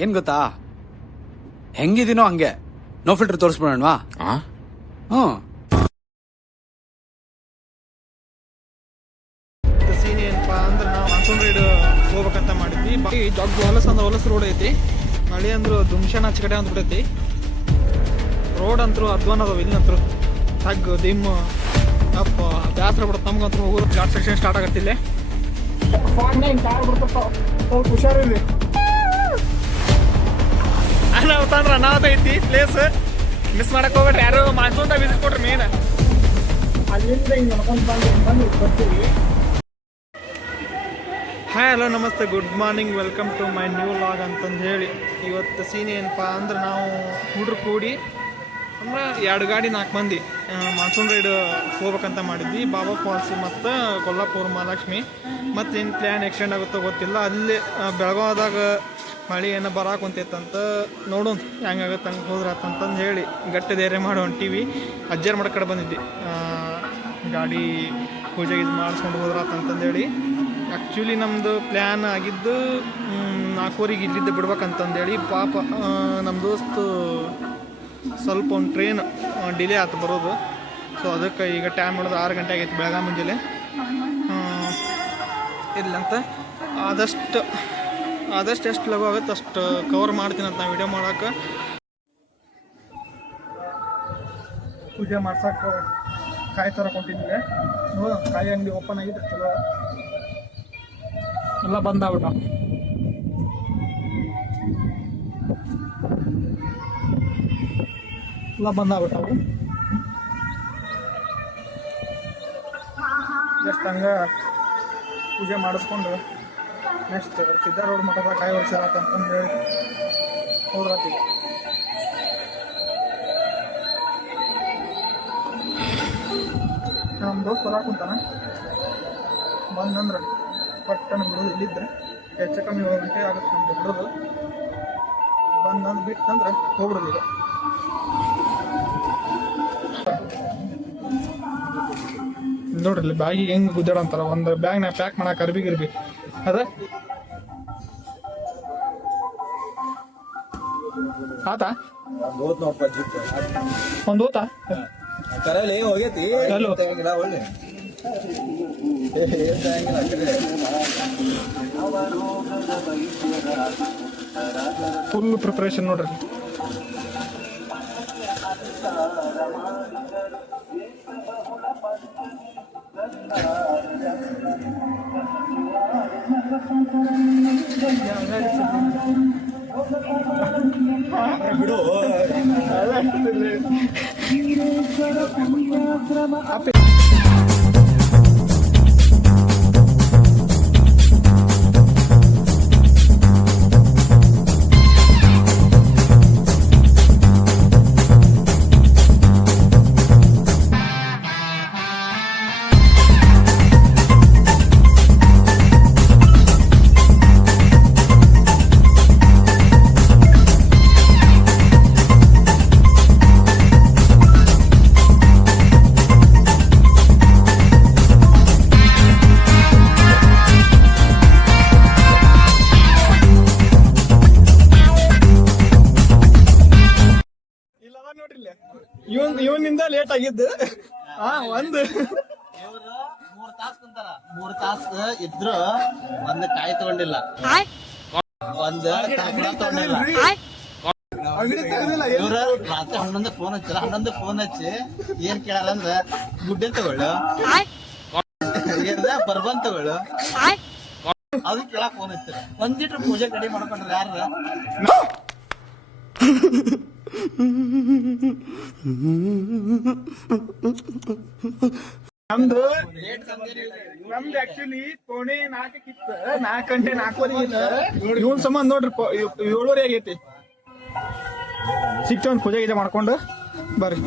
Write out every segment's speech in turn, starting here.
ಏನ್ ಗೊತ್ತಾ, ಹೆಂಗಿದೀನೋ ಹಂಗೆ ನೋ ಫಿಲ್ಟರ್ ತೋರಿಸ್ಬಿಡೋಣವಾ? ಹ್ಮ್. ಸೀನ್ ಏನಪ್ಪಾ ಅಂದ್ರೆ ನಾವು ಮಾನ್ಸೂನ್ ರೈಡ್ ಹೋಗ್ಬೇಕಂತ ಮಾಡಿದ್ವಿ. ದೊಡ್ಡ ಹೊಲಸು ರೋಡ್ ಐತಿ. ಮಳೆ ಅಂದ್ರು ದುಮ್ಶನ್ ಆಚೆ ಕಡೆ ಅಂದ್ಬಿಟ್ಟೈತಿ. ರೋಡ್ ಅಂತೂ ಅಧ್ವಾನ ಅದಾವ. ಇಲ್ಲಂತರು ತಗ್ಗು ದಿಮ್ಮು ಅಪ್ಪ ಬ್ಯಾಸರ ಬಿಡುತ್ತೆ ನಮ್ಗಂತೂ. ಹೋಗೋದು ಘಾಟ್ ಸೆಕ್ಷನ್ ಸ್ಟಾರ್ಟ್ ಆಗತ್ತಿಲ್ಲ. ಹುಷಾರಿರಿ. ಅನಾಹುತ ಅನಾಹುತ ಐತಿ. ಪ್ಲೇಸ್ ಮಿಸ್ ಮಾಡಕ್ ಹೋಗ್ಬೇಡ್ರಿ ಯಾರು. ಮಾನ್ಸೂನ್ದಾಗ ವಿಸಿಟ್ ಕೊಡ್ರಿ ಮೇನ್. ಅಲ್ಲಿಂದ ಹಿಂಗೆ ನೋಡ್ಕೊಂಡು ಬಂದು ಬರ್ತೀವಿ. Hi hello namaste, good morning, welcome to my new vlog ಅಂತಂದು ಹೇಳಿ. ಇವತ್ತು ಸೀನ್ ಏನಪ್ಪ ಅಂದ್ರೆ ನಾವು ಹುಡ್ರು ಕೂಡಿ ಅಂದ್ರೆ 2 ಗಾಡಿ 4 ಮಂದಿ ಮಾನ್ಸೂನ್ ರೈಡ್ ಹೋಗ್ಬೇಕಂತ ಮಾಡಿದ್ವಿ. ಬಾಬಾ ಫಾಲ್ಸ್ ಮತ್ತು ಕೊಲ್ಲಾಪುರ ಮಹಾಲಕ್ಷ್ಮಿ. ಮತ್ತು ಏನು ಪ್ಲ್ಯಾನ್ ಎಕ್ಸ್ಟೆಂಡ್ ಆಗುತ್ತೋ ಗೊತ್ತಿಲ್ಲ. ಅಲ್ಲಿ ಬೆಳಗಾವದಾಗ ಮಳೆ ಏನೋ ಬರಾಕುಂತೈತಂತ. ನೋಡೋಣ ಹೆಂಗಾಗತ್ತೆ ಹಂಗೆ ಹೋದ್ರಾತಂತಂದು ಹೇಳಿ ಗಟ್ಟಿ ಧೈರ್ಯ ಮಾಡೋ ಟಿವಿ ಅಜ್ಜರ್ ಮಾಡೋ ಕಡೆ ಬಂದಿದ್ದೆ. ಗಾಡಿ ಪೂಜೆ ಇದು ಮಾಡಿಸ್ಕೊಂಡು ಹೋದ್ರಾತಂತಂದು ಹೇಳಿ. ಆ್ಯಕ್ಚುಲಿ ನಮ್ಮದು ಪ್ಲ್ಯಾನ್ ಆಗಿದ್ದು 4:00 ಇಲ್ಲಿದ್ದು ಬಿಡ್ಬೇಕಂತಂದೇಳಿ. ಪಾಪ ನಮ್ಮ ದೋಸ್ತು ಸ್ವಲ್ಪ ಒಂದು ಟ್ರೈನ್ ಡಿಲೇ ಆಯ್ತು ಬರೋದು. ಸೊ ಅದಕ್ಕೆ ಈಗ ಟೈಮ್ ಮಾಡೋದು 6 ಗಂಟೆ ಆಗೈತೆ ಬೆಳಗ್ಗೆ ಮುಂಜಾನೆ. ಇಲ್ಲಂತ ಆದಷ್ಟು ಎಷ್ಟು ಲಘು ಆಗುತ್ತೆ ಅಷ್ಟು ಕವರ್ ಮಾಡ್ತೀನಿ ಅಂತ ನಾನು ವಿಡಿಯೋ ಮಾಡೋಕೆ. ಪೂಜೆ ಮಾಡ್ಸೋಕೆ ಕಾಯಿ ತರಕ್ಕೆ ಹೊಂಟಿದ್ವಿ. ನೋಡು ಕಾಯಿ ಅಂಗಡಿ ಓಪನ್ ಆಗಿದ್ರೆ ಚಲೋ. ಎಲ್ಲ ಬಂದಾಗ್ಬಿಟ್ಟ. ಎಲ್ಲ ಬಂದಾಗ್ಬಿಟ್ಟವು. ಜಸ್ಟ್ ಹಂಗೆ ಪೂಜೆ ಮಾಡಿಸ್ಕೊಂಡು ನೆಕ್ಸ್ಟ್ ಸಿದ್ಧಾ ರೋಡ್ ಮಠದ ಕಾಯಿ ಹೊಡ್ಸಿರತ್ತಂತಂದು ಹೇಳಿ ಹೋದ್ರಾತೀವಿ. ನಮ್ಮ ದೋಸ್ತ್ ಹೊರಾಕುಂತಾನ. ಬಂದಂದ್ರೆ ಪಟ್ಟಣ ಬಿಡೋದು. ಇಲ್ಲಿದ್ದರೆ ಹೆಚ್ಚು ಕಮ್ಮಿ 7 ಗಂಟೆ ಆಗುತ್ತೆ ನಮ್ಗೆ ಬಿಡೋದು. ಬಂದಂದ್ರೆ ಬಿಟ್ಟಂದ್ರೆ ಹೋಗ್ಬಿಡೋದು. ಈಗ ನೋಡ್ರಿ ಇಲ್ಲಿ ಬ್ಯಾಗಿಗೆ ಹೆಂಗೆ ಗುದ್ದಾಡಂತಾರ. ಒಂದು ಬ್ಯಾಗ್ನಾಗ ಪ್ಯಾಕ್ ಮಾಡಕ್ಕೆ ಅರ್ಬಿ ಅದ ಆತ ಒಂದು ಓತಾ ಹೋಗೈತಿ. ಫುಲ್ ಪ್ರಿಪರೇಷನ್ ನೋಡ್ರಿ. ಬಿಡು ಇವನಿಂದ ಲೇಟ್ ಆಗಿದ್ದು. ಒಂದು 3 ತಾಸು ಕುಂತಾರ. 3 ತಾಸು ಇದ್ರು ಒಂದು ಕಾಯಿ ತಗೊಂಡಿಲ್ಲ, ಒಂದು ತಗೊಂಡಿಲ್ಲ. ಇವ್ರ ರಾತ್ರಿ 11 ಫೋನ್ ಹಚ್ಚಿಲ್ಲ. 11 ಫೋನ್ ಹಚ್ಚಿ ಏನ್ ಕೇಳಲ್ಲ ಅಂದ್ರೆ ಗುಡ್ಡೆ ತಗೊಳ್ಳು, ಬರ್ಬಂದ್ ತಗೊಳ್ಳು, ಅದು ಕೇಳಕ್ ಫೋನ್ ಹಚ್ಚಿರ. ಒಂದಿಟ್ರು ಪೂಜೆ ಕಡಿ ಮಾಡ್ಕೊಂಡ್ರೆ ಯಾರ ನಮ್ದು ಆಕ್ಚುಲಿ 3:45 4 ಗಂಟೆ 4:15 ಇವನ್ ಸಂಬಂಧ ನೋಡ್ರಿ 7:00 ಆಗೈತಿ. ಸಿಕ್ತ ಒಂದು ಪೂಜೆ ಗೀಜೆ ಮಾಡ್ಕೊಂಡು ಬರ್ರಿ.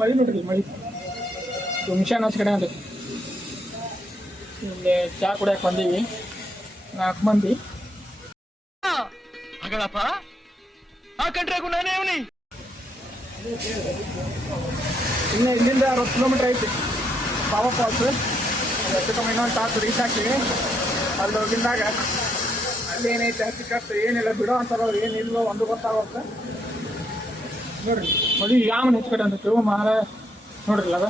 ಮಳಿ ನೋಡ್ರಿ ಮಳಿ ದುಮ್ಶಾನ್ ಹಚ್ಚ ಕಡೆ ಅದು ಇಲ್ಲಿ ಚಾ ಕುಡಿಯಕ್ಕೆ ಬಂದೀವಿ 4 ಮಂದಿ ಇನ್ನು ಇಲ್ಲಿಂದ 60 ಕಿಲೋಮೀಟರ್ ಐತಿ ಬಾಬಾ ಫಾಲ್ಸ್ ಹೆಚ್ಚು ಕಮ್ಮಿ ಇನ್ನೊಂದು ತಾಸು ರೀಚ್ ಹಾಕಿವಿ ಅಲ್ಲಿ ಹೋಗಿದ್ದಾಗ ಅಲ್ಲಿ ಏನೈತೆ ಹಚ್ಚಿಕಟ್ಟು ಏನಿಲ್ಲ ಬಿಡೋ ಅಂತಾರೋ ಏನಿಲ್ವೋ ಒಂದು ಗೊತ್ತಾಗುತ್ತೆ ನೋಡ್ರಿ ಮಳಿ ಯಾಮನ್ ಹೆಚ್ಚು ಅಂತ ಮಾರ ನೋಡ್ರಿಲ್ಲ ಅದ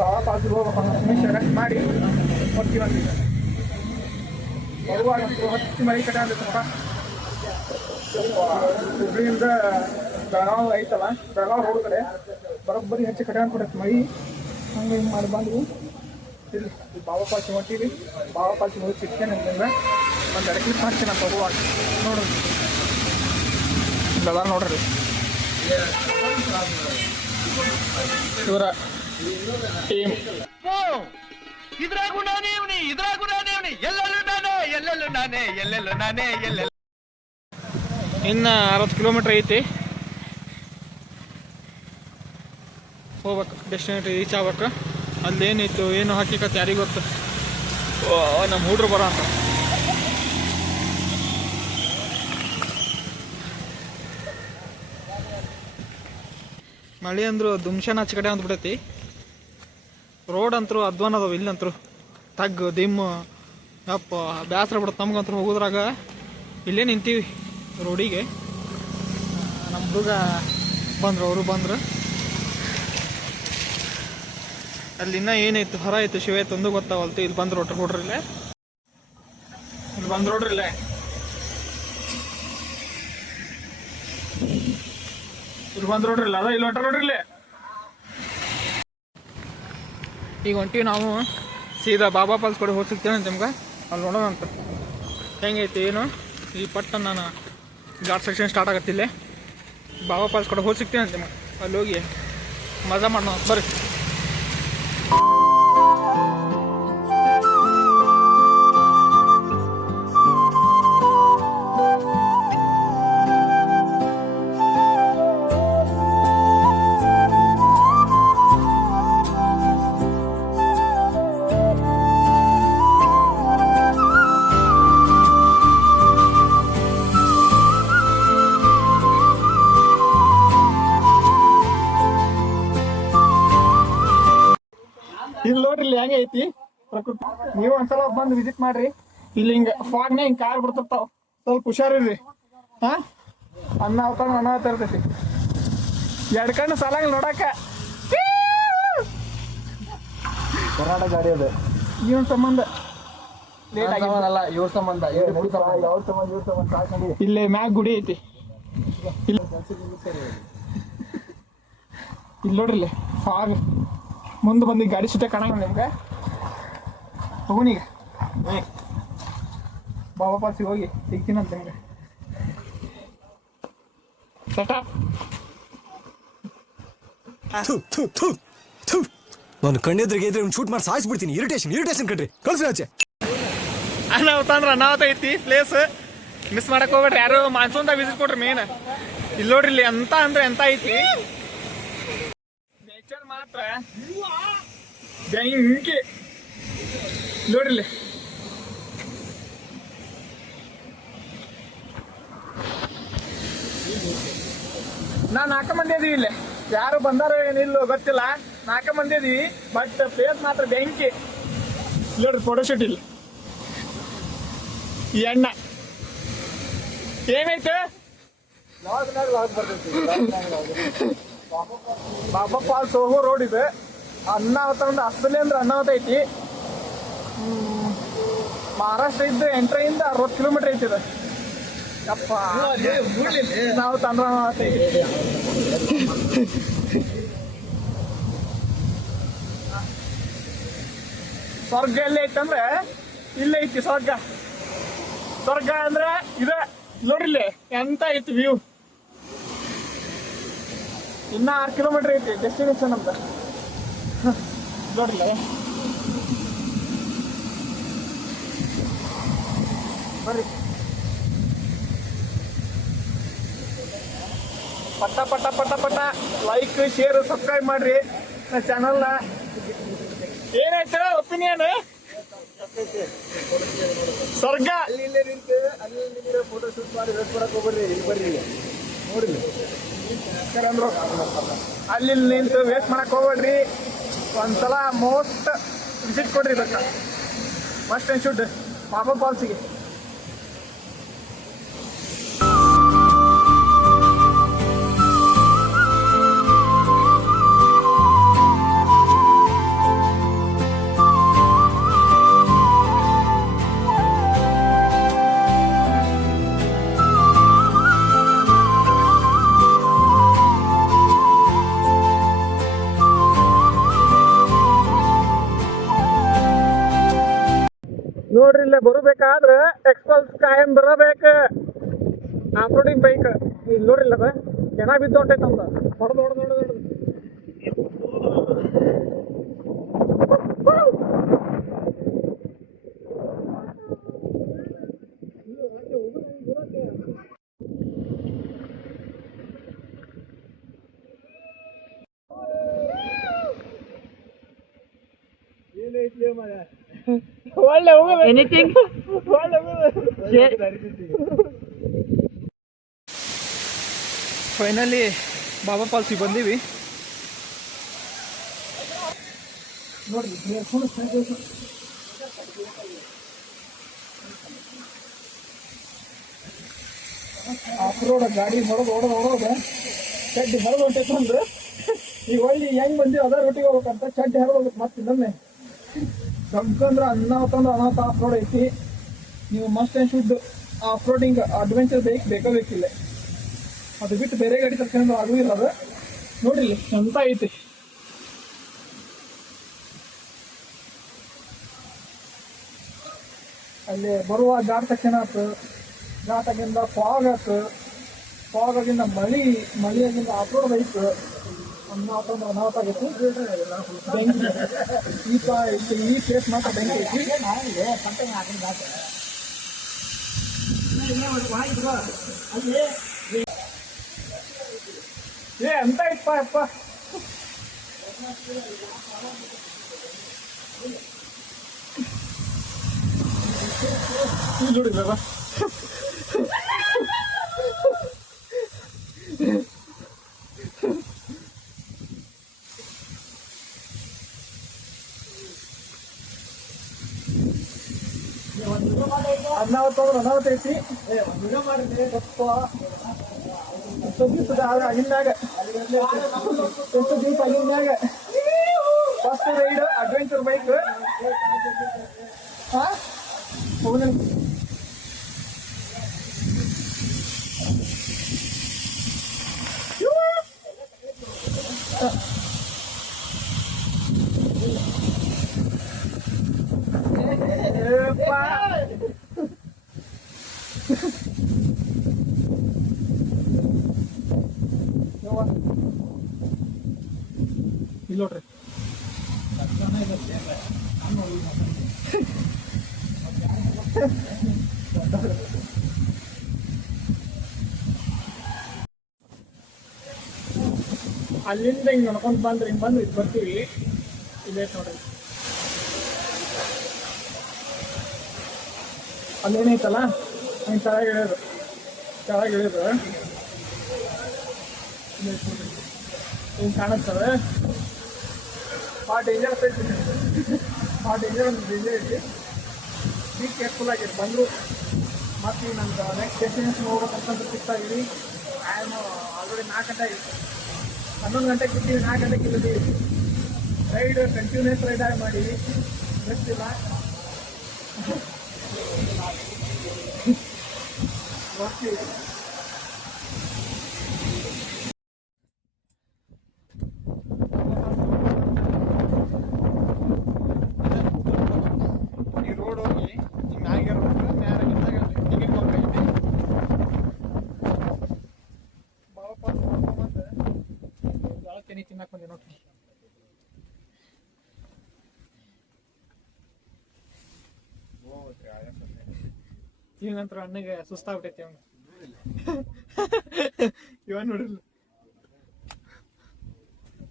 ಬಾಬಾ ಫಾಲ್ಸ್ಗೆ ಹೋಗ್ಬೇಕು ನಿಮಿಷ ರೆಸ್ಟ್ ಮಾಡಿ ಹೋಗ್ತೀವಿ ಅಂತೀವಿ ಬರುವಾಗ ಹಚ್ಚಿ ಮಳಿ ಕಡೆ ಅಂದಪ್ಪ ಹುಬ್ಳಿಯಿಂದ ಬೆಳಗಾವ್ ಐತಲ್ಲ ಬೆಳಗಾವ್ ರೋಡ್ ಕಡೆ ಬರೋಬ್ಬರಿ ಹೆಚ್ಚು ಕಡೆ ಅನ್ಕೊಡತ್ತೆ ಮಳಿ ಹಂಗೆ ಹಿಂಗೆ ಮಾಡಿ ಬಂದ್ವಿ ಇಲ್ಲಿ ಬಾಬಾ ಪಾಲ್ಸಿ ಹೊಂಟೀವಿ ಬಾಬಾ ಪಾಲ್ಸಿ ಹೋಗಿ ಸಿಗ್ತೇನೆ ಅಂತಂದ್ರೆ ಒಂದು ಅಡಕೆ ಹಾಕ್ತೀನಿ ಅಂತ ಹೋಗುವಾಗ ನೋಡ್ರಿ ಇಲ್ಲದ ನೋಡ್ರಿ ಇವರ ಟೀಮ್ ಇನ್ನು 60 ಕಿಲೋಮೀಟ್ರ್ ಐತಿ ಹೋಗ್ಬೇಕು ಡೆಸ್ಟಿನೇಟ್ ರೀಚ್ ಆಗ್ಬೇಕು ಅಲ್ಲೇನಿತ್ತು ಏನು ಹಾಕಿಕತ್ ಯಾರಿಗೆ ಗೊತ್ತು ನಮ್ಮ ಹುಡ್ರು ಬರೋ ಅಂತ ಮಳೆ ಅಂದ್ರು ದುಮ್ಶಾನ್ ಹಚ್ಚ ಕಡೆ ಅಂದ್ಬಿಟ್ಟೈತಿ ರೋಡ್ ಅಂತರೂ ಅಧ್ವಾನ ಅದಾವ ಇಲ್ಲಂತರು ತಗ್ಗು ದಿಮ್ಮು ಅಪ್ಪ ಬೇಸರ ಬಿಡುತ್ತೆ ನಮ್ಗಂತೂ ಹೋಗೋದ್ರಾಗ ಇಲ್ಲೇ ನಿಂತೀವಿ ರೋಡಿಗೆ ನಮ್ಮ ಹುಡುಗ ಬಂದರು ಅವರು ಬಂದರು ಅಲ್ಲಿ ಇನ್ನೂ ಏನಾಯ್ತು ಹೊರ ಆಯ್ತು ಶಿವ ಆಯ್ತು ಒಂದು ಗೊತ್ತಾವಲ್ತು ಇಲ್ಲಿ ಬಂದು ರೋಡ್ರಿಲ್ಲ ಇಲ್ಲಿ ಬಂದು ರೋಡ್ರಿಲ್ಲ ಇಲ್ಲಿ ಬಂದು ರೋಡ್ರಿಲ್ಲ ಅದ ಇಲ್ಲಿ ಹೊಂಟ ನೋಡ್ರಿಲ್ಲ ಈಗ ಹೊಂಟಿವಿ ನಾವು ಸೀದಾ ಬಾಬಾ ಫಾಲ್ಸ್ ಕಡೆ ಹೋಗಿ ಸಿಗ್ತೇನೆ ಅಂತ ನಿಮ್ಗೆ ಅಲ್ಲಿ ನೋಡೋಣ ಅಂತ ಹೆಂಗೈತಿ ಏನು ಈ ಪಟ್ಟ ನಾನು ಘಾಟ್ ಸೆಕ್ಷನ್ ಸ್ಟಾರ್ಟ್ ಆಗತ್ತಿಲ್ಲೇ ಬಾಬಾ ಫಾಲ್ಸ್ ಕಡೆ ಹೋಗಿ ಸಿಗ್ತೇನೆ ಅಂತ ನಿಮ್ಗೆ ಅಲ್ಲಿ ಹೋಗಿ ಮಜಾ ಮಾಡೋಣ ಬರ್ರಿ ಇಲ್ಲಿ ನೋಡ್ರಿ ಇಲ್ಲಿ ಹೆಂಗೆ ಐತಿ ಪ್ರಕೃತಿ ನೀವು ಒಂದ್ಸಲ ಬಂದು ವಿಸಿಟ್ ಮಾಡ್ರಿ ಇಲ್ಲಿ ಹಿಂಗ ಫಾಗ್ನೇ ಹಿಂಗ್ ಕಾರ್ ಬರ್ತಿರ್ತಾವ ಸ್ವಲ್ಪ ಹುಷಾರಿರ್ರಿ ಹಾ ಅನ್ನ ಅವತಾನ ಅನ್ನ ಇರ್ತೈತಿ 2 ಕಣ್ಣು ಸಾಲಾಗಿ ನೋಡಾಕ ಕರ್ನಾಟಕ ಗಾಡಿ ಅದು ಇವನ್ ಸಂಬಂಧ ಲೇಟ್ ಅಲ್ಲ ಇವ್ರ ಸಂಬಂಧ ಇಲ್ಲಿ ಮ್ಯಾಗ್ ಗುಡಿ ಐತಿ ಇಲ್ಲಿ ನೋಡ್ರಿ ಇಲ್ಲಿ ಫಾಗ್ ಮುಂದೆ ಬಂದು ಗಾಡಿ ಸುತ್ತ ಕಾಣಂಗಿಲ್ಲ ನಿಮ್ಗೆ ಹೋಗುನೀಗ ಬಾಬಾ ಪಾಲ್ಸಿಗೆ ಹೋಗಿ ಸಿಗ್ತೀನಂತ ನಿಮ್ಗೆ ನಾನು ಕಣ್ಣೆದ್ರಿಗೆ ಇದ್ರೆ ಶೂಟ್ ಮಾಡಿ ಸಾಯಿಸ್ಬಿಡ್ತೀನಿ ಇರಿಟೇಷನ್ ಕಣ್ರಿ ಕಳ್ಸಿ ಆಚೆ ಅನಾಹುತ ಅಂದ್ರೆ ಅನಾಹುತ ಐತಿ ಪ್ಲೇಸ್ ಮಿಸ್ ಮಾಡಕ್ ಹೋಗ್ಬೇಡ್ರಿ ಯಾರು ಮಾನ್ಸೂನ್ದಾಗ ವಿಸಿಟ್ ಕೊಡ್ರಿ ಮೇನ್ ಇಲ್ಲಿ ನೋಡ್ರಿ ಇಲ್ಲಿ ಎಂತ ಅಂದ್ರೆ ಎಂತ ಐತಿ ನೇಚರ್ ಮಾತ್ರ ಬೆಂಕಿ ನೋಡ್ರಿ ನಾ 4 ಮಂದಿ ಇದೀವಿ ಇಲ್ಲಿ ಯಾರು ಬಂದಾರೋ ಏನಿಲ್ಲೋ ಗೊತ್ತಿಲ್ಲ 4 ಮಂದಿ ಇದೀವಿ ಬಟ್ ಪ್ಲೇಸ್ ಮಾತ್ರ ಬೆಂಕಿ ನೋಡ್ರಿ ಫೋಟೋಶೂಟ್ ಇಲ್ಲಿ ಈ ಅಣ್ಣ ಏನೈತೆ ಬಾಬಾ ಫಾಲ್ಸ್ ಹೋಗೋ ರೋಡ್ ಇದೆ ಅನ್ನಾವತ ಒಂದು ಅಸಲಿ ಅಂದ್ರೆ ಅನ್ನಾವತ ಐತಿ ಮಹಾರಾಷ್ಟ್ರ ಇದ್ದ ಎಂಟ್ರೆಯಿಂದ 60 ಕಿಲೋಮೀಟರ್ ಐತಿದೆ ಅಪ್ಪ ನಾವು ತಂದ್ರ ಸ್ವರ್ಗ ಎಲ್ಲಿ ಐತಂದ್ರೆ ಇಲ್ಲೇ ಐತಿ ಸ್ವರ್ಗ ಅಂದ್ರೆ ಇದೆ ನೋಡ್ರಿಲ್ಲಿ ಎಂತ ಐತಿ ವ್ಯೂ ಇನ್ನ 6 ಕಿಲೋಮೀಟರ್ ಐತಿ ಡೆಸ್ಟಿನೇಷನ್ ಅಂತ ನೋಡ್ರಿಲ್ಲ ಬರ್ರಿ ಪಟ್ಟ ಪಟ್ಟ ಪಟ್ಟ ಪಟ್ಟ ಲೈಕ್ ಶೇರ್ ಸಬ್ಸ್ಕ್ರೈಬ್ ಮಾಡ್ರಿ ನನ್ನ ಚಾನಲ್ನ. ಏನಾಯ್ತು ಒಪಿನಿಯನ್? ಸ್ವರ್ಗ ಫೋಟೋ ಶೂಟ್ ಮಾಡಿ ವೇಟ್ ಮಾಡಕ್ ಹೋಗ್ಬರ್ರಿ, ಇಲ್ಲಿ ಬರ್ರಿ ನೋಡಿ ಅಂದ್ರು. ಅಲ್ಲಿ ನಿಂತು ವೇಸ್ಟ್ ಮಾಡಕ್ ಹೋಗ್ಬೇಡ್ರಿ, ಒಂದ್ಸಲ ಮೋಸ್ಟ್ ವಿಸಿಟ್ ಕೊಡ್ರಿ ಇದಕ್ಕೆ. ಮಸ್ಟ್ ಆ್ಯಂಡ್ ಶುಡ್ ಬಾಬಾ ಫಾಲ್ಸಿಗೆ. ನೋಡ್ರಿ ಇಲ್ಲೇ ಬರಬೇಕಾದ್ರೆ ಎಕ್ಸ್ಪಲ್ಸ್ ಕಾಯಂ ಬರಬೇಕು. ಆಫ್ ರೋಡಿಂಗ್ ಬೈಕ್ ಇಲ್ಲಿ ನೋಡ್ರಿಲ್ಲ ಅದ ಚೆನ್ನಾಗಿ ಬಿದ್ದು ಹೊಂಟೈತೆ ನಮ್ದು. ಹೊಡೆದು ಹೊಡೆದು ಹೊಡೆದು ಹೊಡೆದು ಒಳ್ಳೆ ಹೋಗೋದು. ಎನಿಥಿಂಗ್ ಒಳ್ಳೆ ಫೈನಲಿ ಬಾಬಾ ಫಾಲ್ಸಿಗೆ ಬಂದೀವಿ. ನೋಡಿ ಆಫ್ ರೋಡ್ ಗಾಡಿ ಹೊಡೆದು ಹೊಡೆದು ಹೊಡೆದು ಚಡ್ಡಿ ಹರಿದು ಹೊಂಟೈತೆ ಅಂದ್ರೆ ಈಗ ಒಳ್ಳೆ ಹೆಂಗ್ ಬಂದಿವಿ ಅದ ರೊಟ್ಟಿಗೆ ಹೋಗ್ಬೇಕಂತ ಚಡ್ಡಿ ಹರಿದು ಹೋಗ್ಬೇಕು. ಮತ್ತೆ ಇನ್ನೊಮ್ಮೆ ದೊಡ್ಡಂದ್ರೆ ಅನಾಹುತ ಆಫ್ ರೋಡ್ ಐತಿ. ನೀವು must and should off roading adventure ಬೇಕಿಲ್ಲ. ಅದು ಬಿಟ್ಟು ಬೇರೆ ಗಾಡಿ ತರ್ಕೊಂಡು ಆಗುದಿಲ್ಲ. ಅದು ನೋಡಿಲ್ಲ ಎಂತ ಐತಿ. ಅಲ್ಲಿ ಬರುವ ಘಾಟ್ ತಕ್ಷಣ ಆಯ್ತು, ಘಾಟಾಗಿಂದ ಫಾಗ್ ಆಯ್ತು, ಫಾಗಾಗಿಂದ ಮಳಿಯಾಗಿಂದ ಆಫ್ ರೋಡ್ ಐತು. ಅನಾಹುತ ಆಗೈತಿ. ಬೆಂಕಿ ಈ ಪ್ಲೇಸ್ ಮಾತ್ರ ಬೆಂಕಿ ಐತಿ. ಎಂತ ಇಪ್ಪ ಅಪ್ಪ ನೋಡಿದ್ರಲ್ಲ ಅನಾಹುತ ಐತಿ. ಸ್ವಲ್ಪ ಎಷ್ಟು ದಿವಸದ ಆಗಿದ್ದಾಗ ಫಸ್ಟ್ ರೈಡ್ ಅಡ್ವೆಂಚರ್ ಬೈಕ್. ಇಲ್ಲಿ ನೋಡ್ರಿ ಅಲ್ಲಿಂದ ಹಿಂಗೆ ನೋಡ್ಕೊಂಡು ಬಂದ್ರೆ ಹಿಂಗೆ ಬಂದು ಇದು ಬರ್ತೀವಿ. ಇಲ್ಲೇ ನೋಡ್ರಿ ಅಲ್ಲೇನೈತಲ್ಲ ಹಿಂಗೆ ಕೆಳಗೆ ಇಳಿಯೋದು ಹಿಂಗೆ ಕಾಣಿಸ್ತವೆ. ಭಾಳ ಡೇಂಜರಸ್ ಐತಿ, ಭಾಳ ಡೇಂಜರ್ ಐತಿ. ಬಿ ಕೇರ್ಫುಲ್ ಆಗಿರಿ ಬಂದರು. ಮತ್ತು ನಮ್ದು ನೆಕ್ಸ್ಟ್ ಡೆಸ್ಟಿನೇಷನ್ ಹೋಗ್ಬೇಕಂತಂದ್ರೆ ಫಿಕ್ಸ್ ಆಗಿರಿ. ಟೈಮ್ ಆಲ್ರೆಡಿ 4 ಗಂಟೆ ಆಗಿತ್ತು. 11 ಗಂಟೆಗೆ ಬಿಟ್ಟಿವಿ, 4 ಗಂಟೆಗೆ ಇಲ್ಲಿದ್ದೀವಿ. ರೈಡ್ ಕಂಟಿನ್ಯೂಸ್ ರೈಡ್ ಆಗಿ ಮಾಡೀವಿ, ರೆಸ್ಟ್ ಇಲ್ಲ. ಬರ್ತೀವಿ. ಈ ರೋಡ್ ಹೋಗಿ ಹಿಂಗೆ ಆಗಿರೋದು ಮ್ಯಾರಾಗಿದ್ದಾಗ ಟಿಕೆಟ್ ಹೋಗ್ತೈತಿ. ಬಾಬಾ ಪಾಸ್ ಮಾಡ್ಕೊಂಬಂದು ಜೋಳ ತೆನಿ ತಿನ್ನಕ್ಕೆ ಬಂದೆ ನೋಡ್ರಿ. ಈ ನಂತರ ಅಣ್ಣಗೆ ಸುಸ್ತಾಗ್ಬಿಟ್ಟೈತಿ. ಅವನು ಇವ ನೋಡಿಲ್ಲ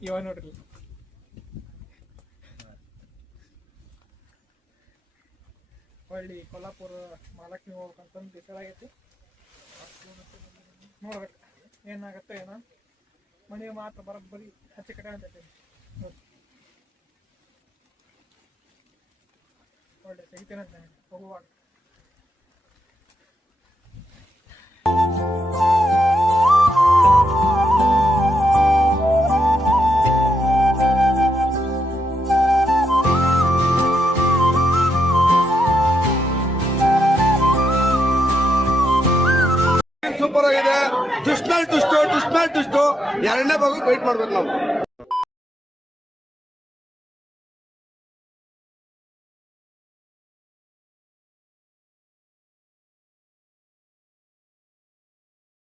ಇವ ನೋಡ್ರಿ ಹೊಳ್ಳಿ ಕೊಲ್ಲಾಪುರ ಮಹಾಲಕ್ಷ್ಮಿ ಹೋಗ್ಬೇಕಂತಂದು ಡಿಸೈಡ್ ಆಗೈತಿ. ನೋಡ್ಬೇಕು ಏನಾಗತ್ತೆ ಏನೋ. ಮನೆ ಮಾತ್ರ ಬರೋಬ್ಬರಿ ಹಚ್ಚ ಕಡೆ ಅಂತೈತಿ ನೋಡಿ. ಒಳ್ಳೆ ತೆಗಿತೇನಂತ ಹೋಗುವಾಗ. ಸೂಪರ್ ಆಗಿದೆ. ದುಷ್ಟ್ ಮೇಲೆ ಟುಷ್ಟು ಎರಡನೇ ಭಾಗ ವೆಯ್ಟ್ ಮಾಡ್ಬೇಕು ನಾವು.